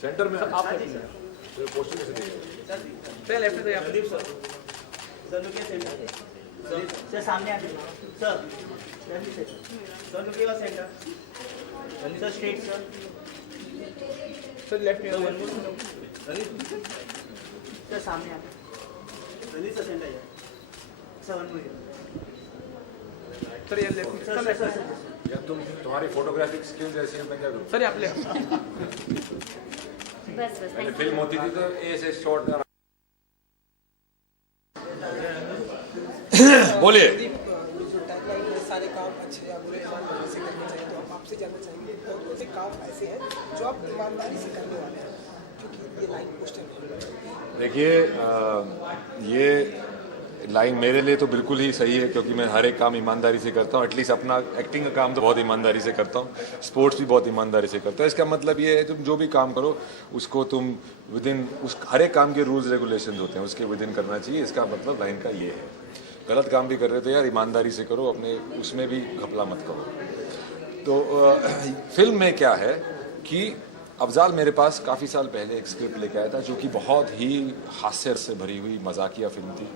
Centre में आप poster से देखिए लेफ्ट से आप सर लुकिए सेंटर सर सामने आते सर लुकिएगा centre sir straight sir left sir सामने आते Ranit sir centre sir one minute sir ये लेफ्ट सर या तुम्हारी फोटोग्राफिक स्किल्स ऐसी है, मैं क्या करूँ सर आप ले बस पहले फिल्म होती थी तो ऐसे शॉर्ट बोलिए। सारे काम अच्छे या बुरे ईमानदारी से करने चाहिए, तो हम आपसे जानना चाहेंगे कौन से काम ऐसे हैं जो आप ईमानदारी से करने वाले हैं, क्योंकि ये लाइन क्वेश्चन है। देखिए ये लाइन मेरे लिए तो बिल्कुल ही सही है, क्योंकि मैं हर एक काम ईमानदारी से करता हूँ। एटलीस्ट अपना एक्टिंग का काम तो बहुत ईमानदारी से करता हूँ, स्पोर्ट्स भी बहुत ईमानदारी से करता हूँ। इसका मतलब ये है तुम जो भी काम करो उसको तुम विद इन उस हर एक काम के रूल्स रेगुलेशन होते हैं उसके विद इन करना चाहिए। इसका मतलब लाइन का ये है। गलत काम भी कर रहे थे यार ईमानदारी से करो, अपने उसमें भी घपला मत करो। तो फिल्म में क्या है कि अफजाल मेरे पास काफ़ी साल पहले एक स्क्रिप्ट लेके आया था जो कि बहुत ही हास्य से भरी हुई मजाकिया फिल्म थी।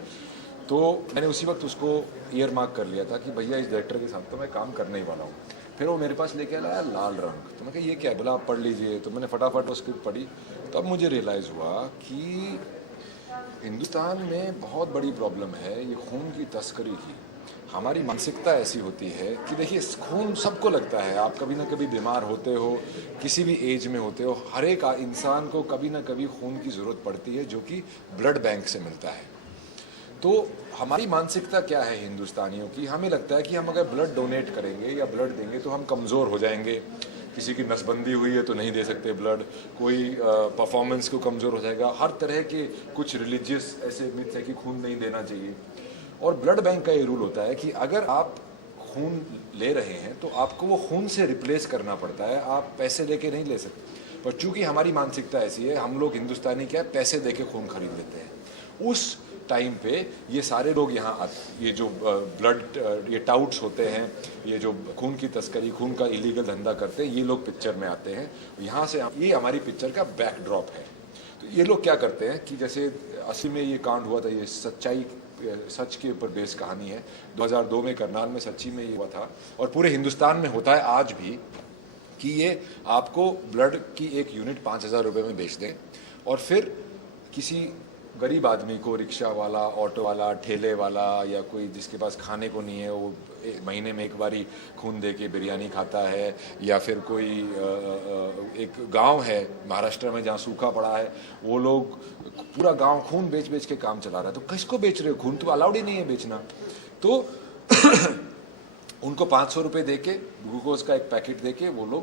तो मैंने उसी वक्त उसको ईयर मार्क कर लिया था कि भैया इस डायरेक्टर के साथ तो मैं काम करने ही वाला हूँ। फिर वो मेरे पास लेके आया लाल रंग, तो मैं कहा ये क्या है, बोला आप पढ़ लीजिए। तो मैंने फटाफट वो स्क्रिप्ट पढ़ी, तो अब मुझे रियलाइज़ हुआ कि हिंदुस्तान में बहुत बड़ी प्रॉब्लम है ये खून की तस्करी की। हमारी मानसिकता ऐसी होती है कि देखिए खून सबको लगता है, आप कभी ना कभी बीमार होते हो, किसी भी एज में होते हो, हर एक इंसान को कभी ना कभी खून की ज़रूरत पड़ती है जो कि ब्लड बैंक से मिलता है। तो हमारी मानसिकता क्या है हिंदुस्तानियों की, हमें लगता है कि हम अगर ब्लड डोनेट करेंगे या ब्लड देंगे तो हम कमज़ोर हो जाएंगे। किसी की नसबंदी हुई है तो नहीं दे सकते ब्लड, कोई परफॉर्मेंस को कमज़ोर हो जाएगा। हर तरह के कुछ रिलीजियस ऐसे मिथ्स है कि खून नहीं देना चाहिए। और ब्लड बैंक का ये रूल होता है कि अगर आप खून ले रहे हैं तो आपको वो खून से रिप्लेस करना पड़ता है, आप पैसे लेके नहीं ले सकते। पर चूंकि हमारी मानसिकता ऐसी है, हम लोग हिंदुस्तानी क्या है, पैसे दे के खून खरीद लेते हैं। उस टाइम पे ये सारे लोग यहाँ ये जो ब्लड ये टाउट्स होते हैं, ये जो खून की तस्करी, खून का इलीगल धंधा करते हैं, ये लोग पिक्चर में आते हैं। यहाँ से ये हमारी पिक्चर का बैकड्रॉप है। तो ये लोग क्या करते हैं कि जैसे असली में ये कांड हुआ था, ये सच के ऊपर बेस्ड कहानी है। 2002 में करनाल में सच्ची में ये हुआ था और पूरे हिंदुस्तान में होता है आज भी कि ये आपको ब्लड की एक यूनिट 5,000 रुपये में बेच दें और फिर किसी गरीब आदमी को, रिक्शा वाला, ऑटो वाला, ठेले वाला या कोई जिसके पास खाने को नहीं है, वो महीने में एक बारी खून दे के बिरयानी खाता है। या फिर कोई एक गांव है महाराष्ट्र में जहाँ सूखा पड़ा है, वो लोग पूरा गांव खून बेच बेच के काम चला रहा है। तो किसको बेच रहे हो खून, तो अलाउड ही नहीं है बेचना। तो उनको 500 रुपये दे के, ग्लूकोज का एक पैकेट दे के वो लोग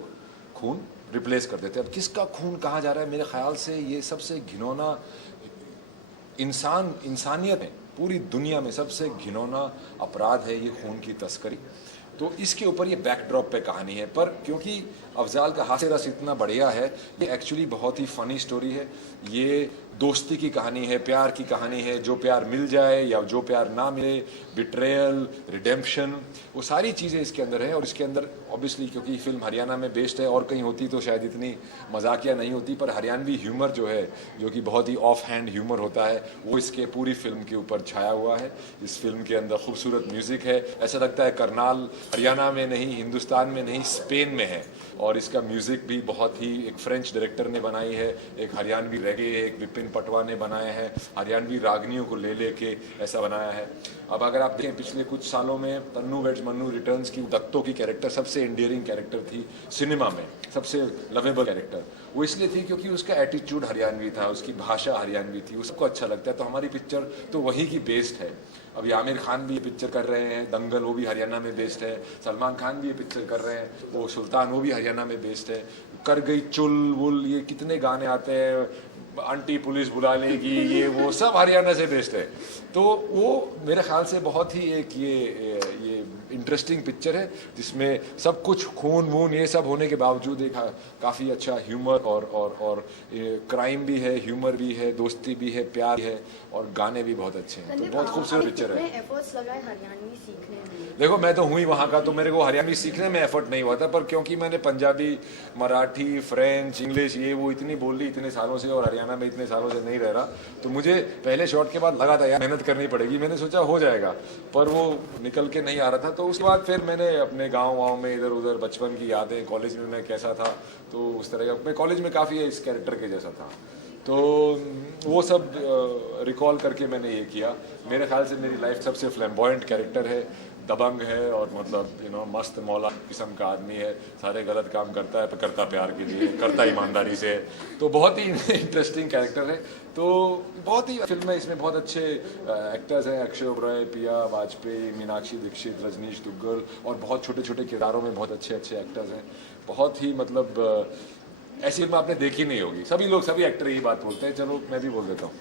खून रिप्लेस कर देते हैं। अब किसका खून कहाँ जा रहा है, मेरे ख्याल से ये सबसे घिनौना इंसानियत है, पूरी दुनिया में सबसे घिनौना अपराध है ये खून की तस्करी। तो इसके ऊपर ये बैकड्रॉप पे कहानी है। पर क्योंकि अफजाल का हास्य रस इतना बढ़िया है, ये एक्चुअली बहुत ही फनी स्टोरी है। ये दोस्ती की कहानी है, प्यार की कहानी है। जो प्यार मिल जाए या जो प्यार ना मिले, बिट्रेयल, रिडेम्पशन, वो सारी चीज़ें इसके अंदर है। और इसके अंदर ऑब्वियसली क्योंकि फिल्म हरियाणा में बेस्ड है, और कहीं होती तो शायद इतनी मजाकिया नहीं होती, पर हरियाणवी ह्यूमर जो है, जो कि बहुत ही ऑफ हैंड ह्यूमर होता है, वो इसके पूरी फिल्म के ऊपर छाया हुआ है। इस फिल्म के अंदर खूबसूरत म्यूज़िक है, ऐसा लगता है करनाल हरियाणा में नहीं, हिंदुस्तान में नहीं, स्पेन में है। और इसका म्यूज़िक भी बहुत ही एक फ्रेंच डायरेक्टर ने बनाई है, एक हरियाणवी रेगे एक विपिन पटवा ने बनाया है, हरियाणवी रागनियों को ले लेके ऐसा बनाया है। अब अगर आप देखें पिछले कुछ सालों में तन्नू वेड्स मन्नू रिटर्न्स की दत्तों की कैरेक्टर सबसे एंडियरिंग कैरेक्टर थी सिनेमा में, सबसे लवेबल कैरेक्टर वो इसलिए थी क्योंकि उसका एटीट्यूड हरियाणवी था, उसकी भाषा हरियाणवी थी, उसको अच्छा लगता है। तो हमारी पिक्चर तो वही की बेस्ड है। अभी आमिर खान भी ये पिक्चर कर रहे हैं, दंगल, वो भी हरियाणा में बेस्ड है। सलमान खान भी ये पिक्चर कर रहे हैं, वो सुल्तान, वो भी हरियाणा में बेस्ड है। कर गई चुल वुल, ये कितने गाने आते हैं, आंटी पुलिस बुला लेगी, ये वो सब हरियाणा से बेस्ड है। तो वो मेरे ख्याल से बहुत ही एक ये इंटरेस्टिंग पिक्चर है जिसमें सब कुछ खून वून ये सब होने के बावजूद एक काफ़ी अच्छा ह्यूमर और क्राइम भी है, ह्यूमर भी है, दोस्ती भी है, प्यार भी है और गाने भी बहुत अच्छे हैं। तो बहुत खूबसूरत पिक्चर है। एफर्ट्स लगाए हरियाणवी सीखने में? देखो मैं तो हूँ ही वहाँ का, तो मेरे को हरियाणवी सीखने में एफर्ट नहीं हुआ था, पर क्योंकि मैंने पंजाबी, मराठी, फ्रेंच, इंग्लिश ये वो इतनी बोल ली इतने सालों से और हरियाणा में इतने सालों से नहीं रह रहा, तो मुझे पहले शॉट के बाद लगा था यार मेहनत करनी पड़ेगी। मैंने सोचा हो जाएगा, पर वो निकल के नहीं आ रहा था। तो उसके बाद फिर मैंने अपने गाँव में इधर उधर बचपन की यादें, कॉलेज में मैं कैसा था, तो उस तरह का मैं कॉलेज में काफ़ी इस कैरेक्टर के जैसा था, तो वो सब रिकॉल करके मैंने ये किया। मेरे ख्याल से मेरी लाइफ सबसे फ्लैम्बॉयंट कैरेक्टर है, दबंग है और मतलब मस्त मौला किस्म का आदमी है, सारे गलत काम करता है पर करता प्यार के लिए, करता ईमानदारी से, तो बहुत ही इंटरेस्टिंग कैरेक्टर है। तो बहुत ही फिल्म है, इसमें बहुत अच्छे एक्टर्स हैं, अक्षय ओबराय, पिया वाजपेयी, मीनाक्षी दीक्षित, रजनीश दुग्गल और बहुत छोटे छोटे किरदारों में बहुत अच्छे अच्छे एक्टर्स हैं। बहुत ही मतलब ऐसी फिल्म आपने देखी नहीं होगी। सभी लोग, सभी एक्टर यही बात बोलते हैं, चलो मैं भी बोल देता हूँ।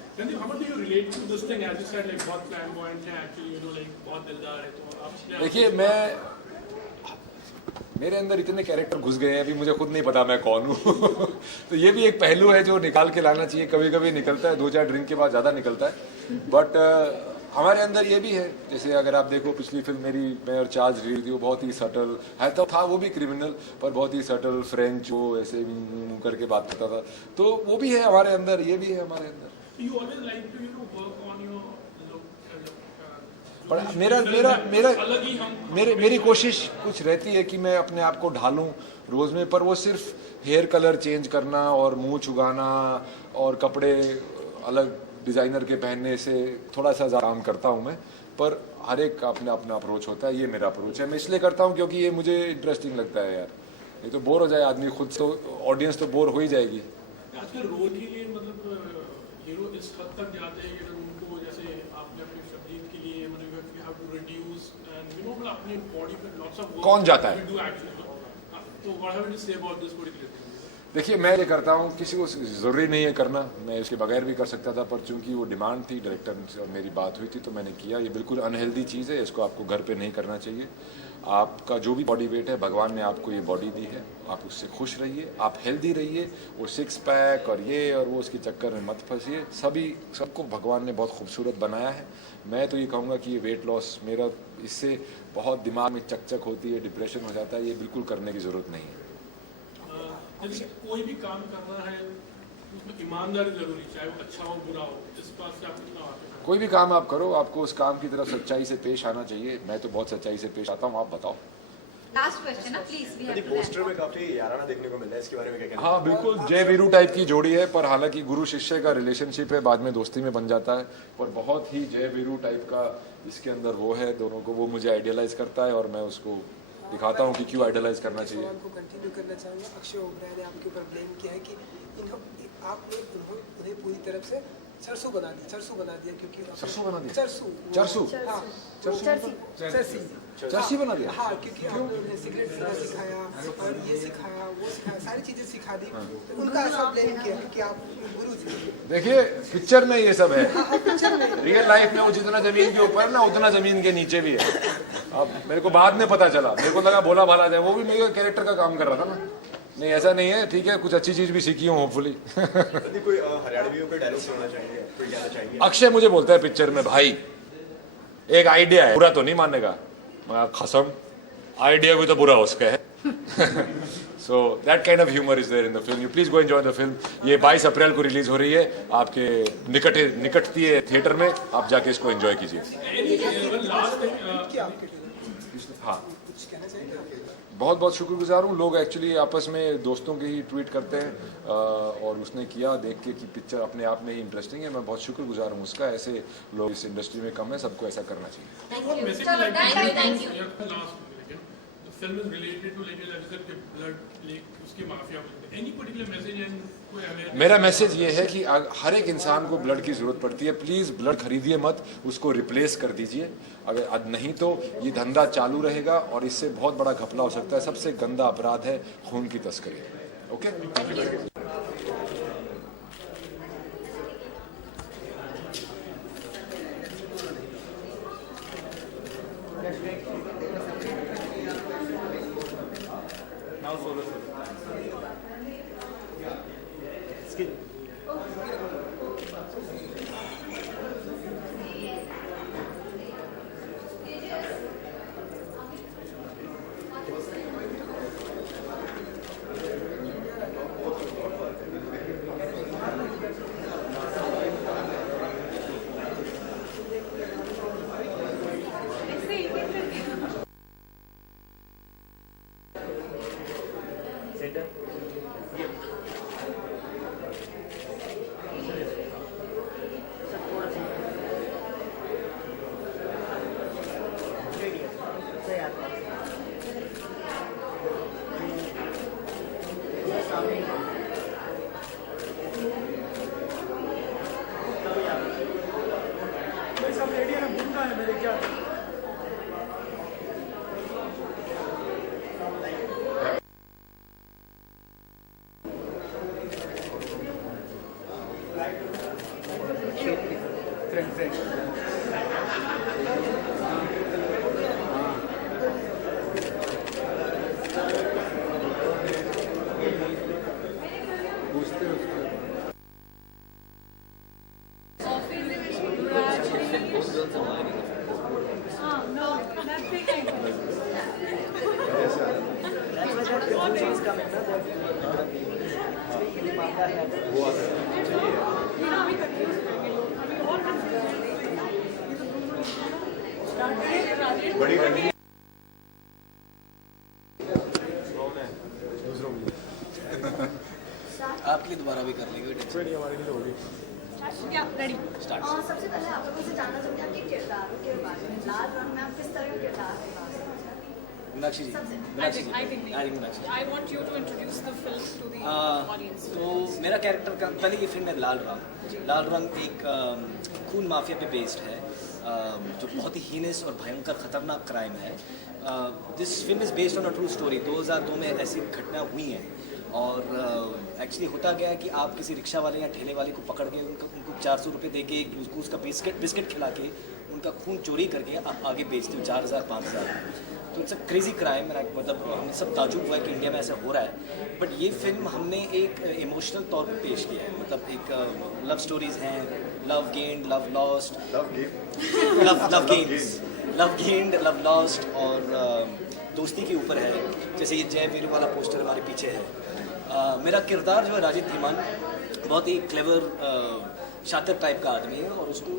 देखिए मेरे अंदर इतने कैरेक्टर घुस गए हैं, अभी मुझे खुद नहीं पता मैं कौन हूँ तो ये भी एक पहलू है जो निकाल के लाना चाहिए। कभी कभी निकलता है, 2-4 ड्रिंक के बाद ज़्यादा निकलता है, बट हमारे अंदर ये भी है। जैसे अगर आप देखो पिछली फिल्म मेरी मैं और चार्ल्स रीड थी, वो बहुत ही सटल है, तो था वो भी क्रिमिनल पर बहुत ही सटल फ्रेंच, वो ऐसे मुंह करके बात करता था, तो वो भी है हमारे अंदर, ये भी है हमारे अंदर। पर मेरी कोशिश कुछ रहती है कि मैं अपने आप को ढालूं रोज़ में, पर वो सिर्फ हेयर कलर चेंज करना और मुंह छुगाना और कपड़े अलग डिज़ाइनर के पहनने से थोड़ा सा ज़्यादा काम करता हूं मैं, पर हर एक का अपना अपना अप्रोच होता है। ये मेरा अप्रोच है, मैं इसलिए करता हूं क्योंकि ये मुझे इंटरेस्टिंग लगता है यार। ये तो बोर हो जाए आदमी खुद, तो ऑडियंस तो बोर हो ही जाएगी। आजकल रोल के लिए मतलब हीरो इस हद तक जाते हैं कि उनको जैसे आपने अपनी शब्दीन के लिए मतलब you have to reduce and मतलब अपने बॉडी पे लॉट्स ऑफ कौन जाता है? तो what have you to say about this particular? देखिए मैं ये करता हूँ, किसी को ज़रूरी नहीं है करना, मैं इसके बगैर भी कर सकता था, पर चूंकि वो डिमांड थी डायरेक्टर से और मेरी बात हुई थी तो मैंने किया। ये बिल्कुल अनहेल्दी चीज़ है, इसको आपको घर पे नहीं करना चाहिए। आपका जो भी बॉडी वेट है, भगवान ने आपको ये बॉडी दी है, आप उससे खुश रहिए, आप हेल्दी रहिए। वो 6 पैक और ये और वो उसके चक्कर में मत फंसिए। सबको भगवान ने बहुत खूबसूरत बनाया है। मैं तो ये कहूँगा कि ये वेट लॉस मेरा, इससे बहुत दिमाग में चकचक होती है, डिप्रेशन हो जाता है, ये बिल्कुल करने की ज़रूरत नहीं है। जैसे कोई भी काम करना है उसमें ईमानदारी जरूरी, चाहे वो अच्छा हो बुरा हो, इस बात से आप कितना वाकिफ हैं? कोई भी काम आप करो, आपको उस काम की तरफ सच्चाई से पेश आना चाहिए। मैं तो बहुत सच्चाई से पेश आता हूँ, आप बताओ। लास्ट क्वेश्चन ना please, we have to poster में काफी याराना देखने को मिला है, इसके बारे में क्या कहना हाँ बिल्कुल, जय वीरू टाइप की जोड़ी है, पर हालांकि गुरु शिष्य का रिलेशनशिप है, बाद में दोस्ती में बन जाता है, पर बहुत ही जय वीरू टाइप का इसके अंदर वो है। दोनों को वो मुझे आइडियलाइज करता है और मैं उसको दिखाता हूँ कि क्यों आइडियलाइज करना चाहिए। सवाल को कंटिन्यू करना चाहूँगा। अक्षय ओबराय ने आपके ऊपर ब्लेम किया है कि आपने उन्हें पूरी तरफ से चरसू बना दिया क्योंकि सरसों बना दिया? चरसू चरसू? हाँ चर्सी बना दिया? हाँ, क्योंकि आपने उन्हें सिगरेट पीना सिखाया और ये सिखाया वो सिखाया, सारी चीजें सिखा दी, तो उनका ऐसा ब्लेम किया कि आप गुरु थे। देखिए पिक्चर में ये सब है, रियल लाइफ में वो जितना जमीन के ऊपर है ना उतना जमीन के नीचे भी है। अब मेरे को बाद में पता चला, मेरे को लगा भोला भाला जाए, वो भी मेरे कैरेक्टर का काम कर रहा था ना। नहीं ऐसा नहीं है, ठीक है, कुछ अच्छी चीज भी सीखी हूँ होपफुली। कोई हरियाणवियों पे डायलॉग सुनना चाहिए, कोई कहना चाहिए? अक्षय मुझे बोलता है पिक्चर में, भाई एक आइडिया है, बुरा तो नहीं मानेगा? मैं खसम, आइडिया भी तो बुरा उसका है। So that kind of humour is there in the film. You please go enjoy the film. ये 22 अप्रैल को रिलीज हो रही है आपके निकटती थिएटर में, आप जाके इसको एंजॉय कीजिए। हाँ बहुत बहुत शुक्रगुजार हूँ। लोग एक्चुअली आपस में दोस्तों के ही ट्वीट करते हैं और उसने किया देख के कि पिक्चर अपने आप में ही इंटरेस्टिंग है। मैं बहुत शुक्रगुजार हूँ उसका। ऐसे लोग इस इंडस्ट्री में कम है, सबको ऐसा करना चाहिए। Thank you. film is related to like a blood leak उसकी माफिया बोलते हैं, any particular message and कोई awareness? मेरा मैसेज ये है कि हर एक इंसान को ब्लड की जरूरत पड़ती है। प्लीज ब्लड खरीदिए मत, उसको रिप्लेस कर दीजिए। अगर नहीं तो ये धंधा चालू रहेगा और इससे बहुत बड़ा घपला हो सकता है। सबसे गंदा अपराध है खून की तस्करी। ओके, आपके लिए दोबारा भी कर लेंगे। रेडी सबसे पहले आप लोगों से जानना चाहूँगी आपके किरदारों के बारे में। लाल रंग में आप किस तरह का किरदार निभा रहे हैं? मीनाक्षी जी, Meenakshi. I want you to introduce the film to the audience. तो मेरा कैरेक्टर का पहले ये फिल्म है लाल रंग। लाल रंग एक खून माफिया पे बेस्ड है, जो बहुत ही हीनस और भयंकर खतरनाक क्राइम है। This film is based on a true story. 2002 में ऐसी घटना हुई है और एक्चुअली होता गया कि आप किसी रिक्शा वाले या ठेले वाले को पकड़ के उनको 400 रुपये दे के एक ग्लूकोज का बिस्किट खिला के उनका खून चोरी करके आप आगे बेचते हो 4000 5000। तो इट्स अ क्रेजी क्राइम। मतलब हमें सब ताजुब हुआ है कि इंडिया में ऐसा हो रहा है। बट ये फिल्म हमने एक इमोशनल तौर पर पेश किया है। मतलब एक लव स्टोरीज हैं, love gained, love lost, love gained, love lost और दोस्ती के ऊपर है। जैसे ये जय वीरू वाला पोस्टर हमारे पीछे है। मेरा किरदार जो है राजीव धीमान बहुत ही क्लेवर शातिर टाइप का आदमी है और उसको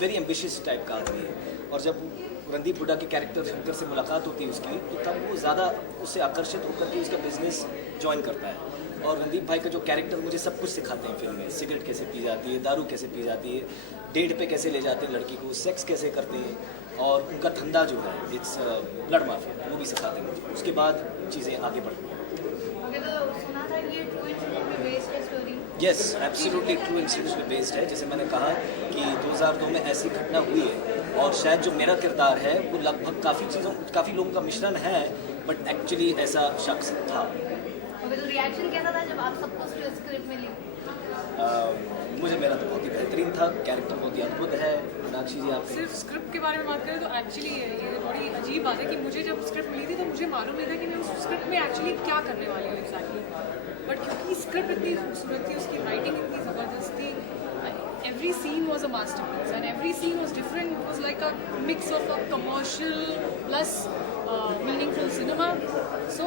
वेरी एम्बिशियस टाइप का आदमी है। और जब रणदीप हुड्डा के कैरेक्टर शंकर से मुलाकात होती है उसकी, तो तब वो ज़्यादा उससे आकर्षित होकर के उसका बिजनेस ज्वाइन करता है। और रणदीप भाई का जो कैरेक्टर मुझे सब कुछ सिखाते हैं फिल्म में। सिगरेट कैसे पी जाती है, दारू कैसे पी जाती है, डेट पे कैसे ले जाते हैं लड़की को, सेक्स कैसे करते हैं और उनका धंधा जो है इट्स ब्लड माफिया, वो भी सिखाते हैं मुझे। उसके बाद चीज़ें आगे बढ़ती हैं। यस, एब्सोल्युटली ट्रू इंसिडेंट्स पे बेस्ड है। जैसे मैंने कहा कि 2002 में ऐसी घटना हुई है और शायद जो मेरा किरदार है वो लगभग काफ़ी लोगों का मिश्रण है, बट एक्चुअली ऐसा शख्स था। रिएक्शन कैसा था जब आप सबको स्क्रिप्ट मिली? मुझे मेरा तो बहुत ही बेहतरीन था, कैरेक्टर बहुत ही अद्भुत है। मीनाक्षी जी, आप सिर्फ स्क्रिप्ट के बारे में बात करें तो एक्चुअली ये बड़ी अजीब बात है कि मुझे जब स्क्रिप्ट मिली थी तो मुझे मालूम नहीं था कि मैं उस स्क्रिप्ट में एक्चुअली क्या करने वाली हूँ एग्जैक्टली। बट क्योंकि स्क्रिप्ट इतनी खूबसूरत थी, उसकी राइटिंग इतनी ज़बरदस्त थी, every scene was a masterpiece and every scene was different. It was like a mix of a commercial plus meaningful cinema. So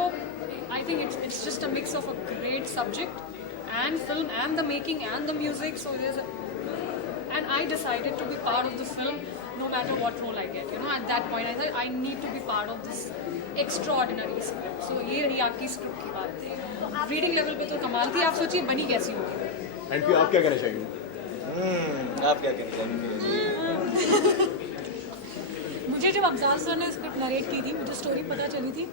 I think it's just a mix of a great subject and film and the making and the music. So and I decided to be part of the film no matter what role I get. At that point I thought I need to be part of this extraordinary script. So ये रही आपकी script की बात थी। Reading level पे तो कमाल थी, आप सोचिए बनी कैसी होगी। एंड फिर आप क्या कहना चाहेंगे? आप क्या कहना चाहेंगे? मुझे जब अफजाल सर ने स्क्रिप्ट नरेट की थी, मुझे स्टोरी पता चली थी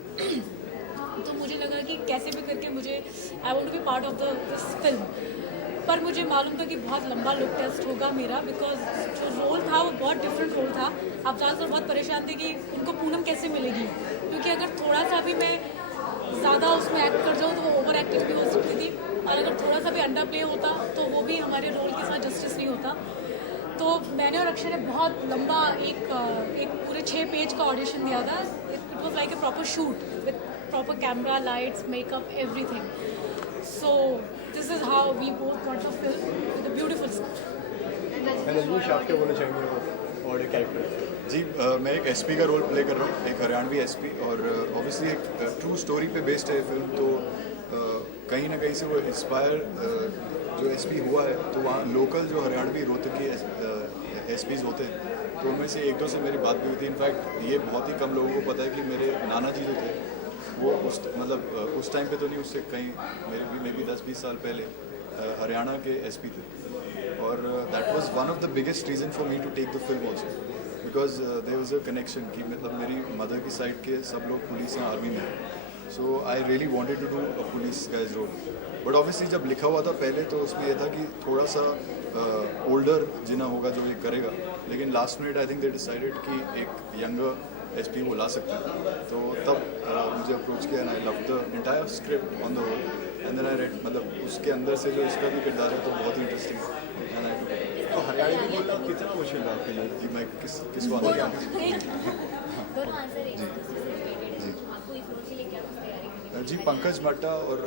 तो मुझे लगा कि कैसे भी करके मुझे I want to be part of this film. पर मुझे मालूम था कि बहुत लंबा लुक टेस्ट होगा मेरा, बिकॉज जो रोल था वो बहुत डिफरेंट रोल था। अफजाल सर बहुत परेशान थे कि उनको पूनम कैसे मिलेगी, क्योंकि अगर थोड़ा सा भी मैं ज़्यादा उसमें एक्ट कर जाऊँ तो वो ओवर एक्टिंग भी हो सकती थी, और अगर थोड़ा सा भी अंडर प्ले होता तो वो भी हमारे रोल के साथ जस्टिस नहीं होता। तो मैंने और अक्षय ने बहुत लंबा एक पूरे 6 पेज का ऑडिशन दिया था। It was like a proper shoot with proper camera, lights, makeup, everything. So this is how we both got the film with a beautiful script. Rajneesh आप क्या बोलना चाहेंगे और कैरेक्टर? जी मैं एक एसपी का रोल प्ले कर रहा हूँ, एक हरियाणवी एसपी, और ऑब्वियसली एक ट्रू स्टोरी पे बेस्ड है फिल्म, तो कहीं ना कहीं से वो इंस्पायर जो एसपी हुआ है, तो वहाँ लोकल जो हरियाणवी रोहतकी एसपीज होते हैं, तो उनमें से एक दो से मेरी बात भी हुई थी। इनफैक्ट ये बहुत ही कम लोगों को पता है कि मेरे नाना जी जो थे वो उस टाइम पे तो नहीं, उससे कहीं मे बी 10-20 साल पहले हरियाणा के एसपी थे, और that was one of the biggest reason for me to take the film also, because there was a connection कि मतलब मेरी मदर की साइड के सब लोग पुलिस या आर्मी में हैं, so I really wanted to do a police guys role. But obviously जब लिखा हुआ था पहले तो उसमें यह था कि थोड़ा सा ओल्डर जिना होगा जो ये करेगा, लेकिन last minute I think they decided कि एक यंगर एसपी वो ला सकते हैं, तो तब मुझे अप्रोच किया and I love the entire script on the whole, and then I read, मतलब उसके अंदर से जो इसका भी किरदार है तो बहुत ही इंटरेस्टिंग है, एंड आई तो हरियाणवी बोलना कितना मुश्किल है आपके लिए? जी मैं किसको आंसर दोनों आंसर एक दूसरे से related है। आपको इस रोल के लिए क्या कुछ तैयारी करनी जी पंकज मट्टा और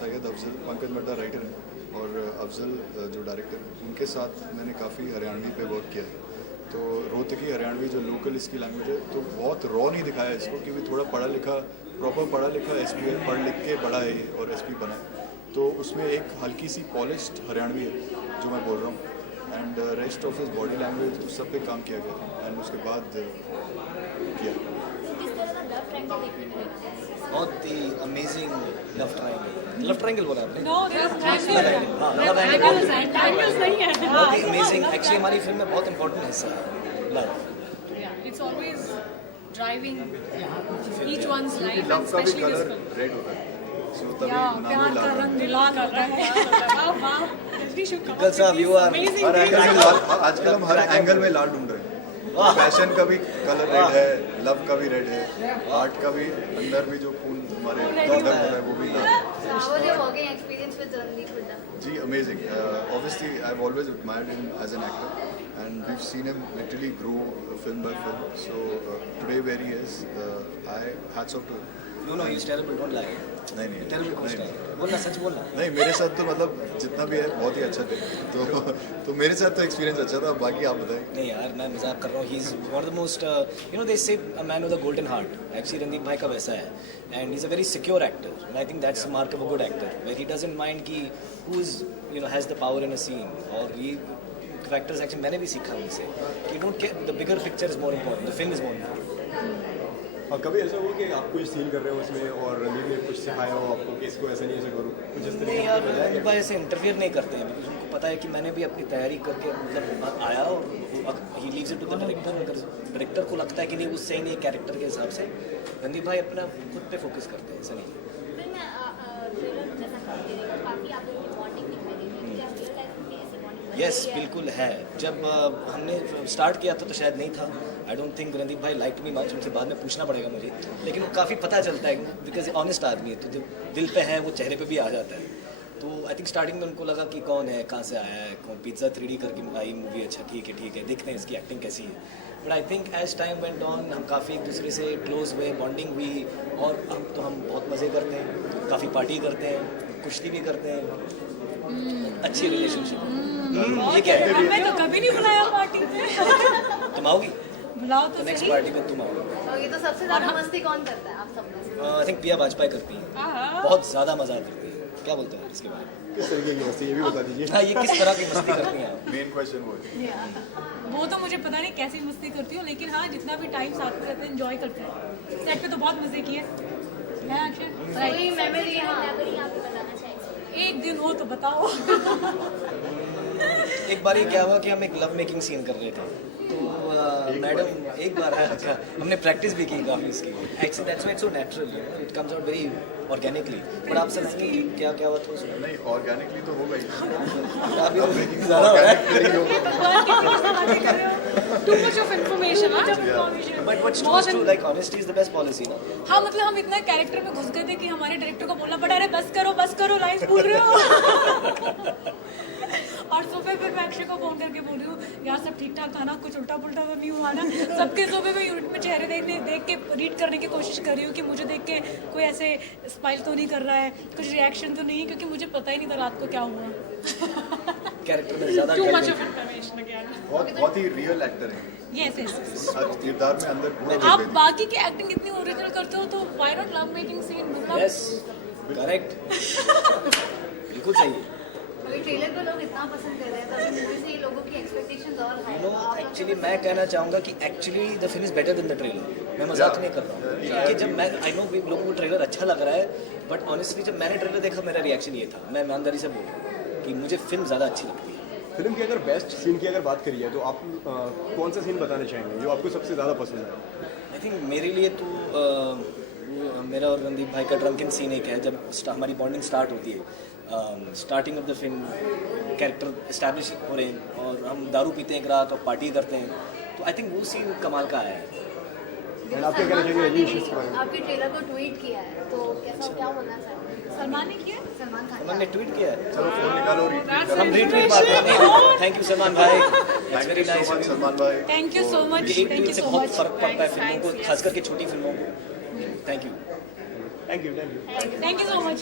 सैयद अफजल, पंकज मट्टा राइटर हैं और अफजल जो डायरेक्टर हैं, उनके साथ मैंने काफ़ी हरियाणवी पे वर्क किया है, तो रोहतकी हरियाणवी जो लोकल इसकी लैंग्वेज है, तो बहुत रॉ नहीं दिखाया इसको, क्योंकि थोड़ा पढ़ा लिखा प्रॉपर पढ़ा लिखा एसपी है, पढ़ लिख के बड़ा है और एसपी बना है, तो उसमें एक हल्की सी पॉलिश्ड हरियाणवी है जो मैं बोल रहा हूँ, and rest of his body language उस सब पे काम किया गया था, एंड उसके बाद किया। किस तरह का लव ट्रायंगल देखने को मिलेगा? बहुत ही अमेजिंग लव ट्रायंगल बोला आपने? No, there's हाँ, love angles triangle। नहीं है। बहुत ही अमेजिंग, एक्चुअली हमारी फिल्म में बहुत इंपॉर्टेंट हिस्सा है love. Yeah, it's always driving each one's life, and love का भी especially this colour film. Red होता है, सो तभी Yeah, नाम प्यार भी का लाल रंग है। लाल होता है। Wow, wow. Rajni should come Because up with you these are- amazing her angle में things. लाल, आजकल हम हर एंगल में लाल ढूंढ रहे हैं, फैशन का भी कलर रेड है, लव का भी रेड है, आर्ट का भी अंदर भी जो खून हमारे दौड़ रहा है वो भी लाल। So how was your working experience with Randeep Huda? जी amazing, obviously I have always admired him as an actor and we've seen him literally grow film by film, so today where he is, I hats off to him. No, he's terrible, don't lie. नहीं Terrible co-star. बोलना, सच बोलना। नहीं, मेरे साथ तो मतलब जितना भी है बहुत ही अच्छा थे, तो मेरे साथ तो एक्सपीरियंस अच्छा था, बाकी आप बताएं। नहीं यार, मैं मजाक कर रहा हूँ। He's one of the most, they say a man with a golden heart. Actually, Randeep भाई का वैसा है, and he's a very secure actor. And I think that's the mark of a good actor, where he doesn't mind कि who's has the power in a scene, और ये factors actually मैंने भी सीखा उनसे कि don't care, the bigger picture is more important, the film is more important. और कभी ऐसा हुआ कि आप कुछ सीन कर रहे हो उसमें और रणदीप ने कुछ सिखाया हो आपको कि इसको ऐसा नहीं ऐसे करो, कुछ इस नहीं तरीके यार, रणदीप भाई ऐसे इंटरफियर नहीं करते हैं, because उनको पता है कि मैंने भी अपनी तैयारी करके मतलब आया, और he leaves it to the director. अगर डायरेक्टर को लगता है कि नहीं वो सही नहीं कैरेक्टर के हिसाब से, रणदीप भाई अपना खुद पे फोकस करते हैं, ऐसा नहीं। फिल्म में ट्रेलर जैसा काम करेगा, काफी आप लोगों की बॉन्डिंग दिख रही है, क्या रियल लाइफ में ऐसी बॉन्डिंग? यस, बिल्कुल है। जब हमने स्टार्ट किया था तो शायद नहीं था। आई डोंट थिंक रणदीप भाई लाइक मी मच, उनसे बाद में पूछना पड़ेगा मुझे, लेकिन वो काफ़ी पता चलता है बिकॉज ऑनेस्ट आदमी है, तो जो दिल पे है वो चेहरे पे भी आ जाता है। तो आई थिंक स्टार्टिंग में उनको लगा कि कौन है, कहाँ से आया है, कौन पिज्ज़ा 3D करके आई मूवी, अच्छा ठीक है देखते हैं इसकी एक्टिंग कैसी है। But I think as time went on हम काफ़ी एक दूसरे से क्लोज हुए, बॉन्डिंग हुई, और हम बहुत मज़े करते हैं, काफ़ी पार्टी करते हैं, कुश्ती भी करते हैं, अच्छी रिलेशनशिप। ये क्या है? मैं तो कभी नहीं बुलाया पार्टी में। तुम आओगी? बुलाओ तो नेक्स्ट सही। पार्टी में तुम आओगे। और ये तो सबसे ज्यादा मस्ती कौन करता है आप सब में से? आई थिंक प्रिया वाजपेयी करती हैं, हाँ। बहुत ज़्यादा मज़ा करती है। क्या बोलते हैं इसके बारे में? किस तरीके की मस्ती ये भी बता दीजिए। हाँ, ये किस तरह की मस्ती करती हैं आप? मेन क्वेश्चन वो है। वो तो मुझे पता नहीं कैसी मस्ती करती हूँ, लेकिन हाँ जितना भी टाइम साथ में रहते हैं एंजॉय करते हैं। सेट पे तो बहुत मजे किए हैं अक्षर। कोई मेमोरी आप बताना चाहिए? एक दिन हो तो बताओ। एक बार ये क्या हुआ कि हम एक लव मेकिंग सीन कर रहे थे, तो मैडम एक बार है, अच्छा हमने प्रैक्टिस भी की काफ़ी इसकी। Actually that's why it's so natural, it comes out very organically. But आप सब क्या हुआ था उसमें? नहीं, ऑर्गेनिकली तो होगा ही, अभी ज़्यादा हो रहा है। Too much of information, हाँ? But what's true, like honesty is the best policy ना। हाँ मतलब हम इतना कैरेक्टर में घुस गए थे कि हमारे डायरेक्टर को बोलना पड़ा, अरे बस करो लाइन्स भूल रहे हो। और तो सुबह फिर मैं अक्षय को फ़ोन करके बोल रही हूँ यार सब ठीक ठाक था ना, कुछ उल्टा पुल्टा तो नहीं हुआ ना। सबके सुबह मैं यूनिट में चेहरे देख के रीड करने की कोशिश कर रही हूँ कि मुझे देख के कोई ऐसे स्माइल तो नहीं कर रहा है, कुछ रिएक्शन तो नहीं, क्योंकि मुझे पता ही नहीं था रात को क्या हुआ। कैरेक्टर में ज़्यादा Too much डर of information again. बहुत ही रियल एक्टर है Yes, yes. किरदार में अंदर पूरा आप बाकी की एक्टिंग इतनी ओरिजिनल करते हो तो why not love making scene? Yes correct बिल्कुल सही है। अभी ट्रेलर को लोग इतना पसंद कर रहे हैं तो अभी मूवी से लोगों की एक्सपेक्टेशंस और हाई नो एक्चुअली मैं कहना चाहूँगा कि actually the film is better than the trailer. मैं मजाक नहीं कर रहा हूँ, क्योंकि जब मैं आई नो लोगों को ट्रेलर अच्छा लग रहा है, बट ऑनेस्टली जब मैंने ट्रेलर देखा मेरा रिएक्शन ये था, मैं ईमानदारी से बोल रहा हूँ कि मुझे फिल्म ज़्यादा अच्छी लगती है। फिल्म की अगर बेस्ट सीन की अगर बात करी है तो आप कौन सा सीन बताना चाहेंगे जो आपको सबसे ज़्यादा पसंद है? आई थिंक मेरे लिए तो मेरा और रणदीप भाई का ड्रंकन सीन एक है, जब हमारी बॉन्डिंग स्टार्ट होती है। Starting of the film character establish हो रहे हैं और हम दारू पीते हैं एक रात और पार्टी करते हैं, तो आई थिंक वो सीन कमाल का आया है। एंड आप क्या कहना चाहेंगे रजनीश इसके बारे में? आपके ट्रेलर को ट्वीट किया है तो कैसा क्या बोलना चाहेंगे? सलमान ने किया? सलमान खान मैंने ट्वीट किया है, चलो फोन निकालो retweet हम रीट्वीट मारते हैं। थैंक यू सलमान भाई, इट्स वेरी नाइस। करो सलमान भाई थैंक यू सो मच, एक थैंक ट्वीट यू से सो बहुत मच। फर्क पड़ता है फिल्मों को, खास करके छोटी फिल्मों को। Thank you. Thank you. Thank you so much.